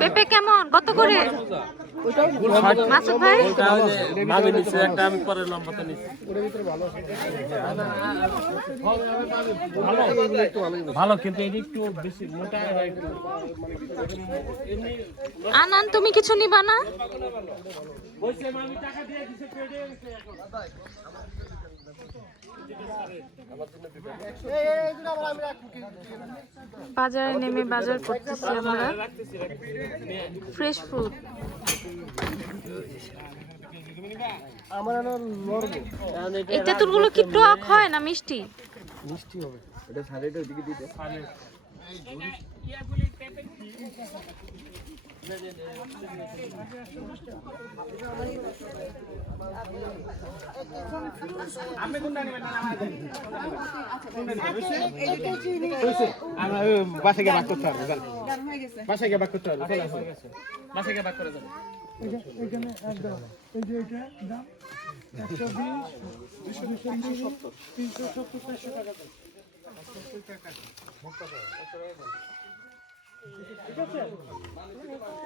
পেঁপে কেমন, কত করে মাসুদ ভাই? ভালো, কিন্তু এটা একটু বেশি মোটা। আনান, তুমি কিছু নিবা না? বাজারে নেমে বাজার করতেছি আমরা, ফ্রেশ ফ্রুট। এই তেঁতুলগুলো কি টক হয় না মিষ্টি? মিষ্টি হবে, এটা সাইডে দিকে দিতে। বাসায় গিয়ে বাক করতে হবে, বাসায় গিয়ে বাক করতে হবে, বাসায় গিয়ে বাক করে যাবে। এখানে একদম এই যে এটা দাম 120, 270, 370, 400 টাকা। ঠিক আছে।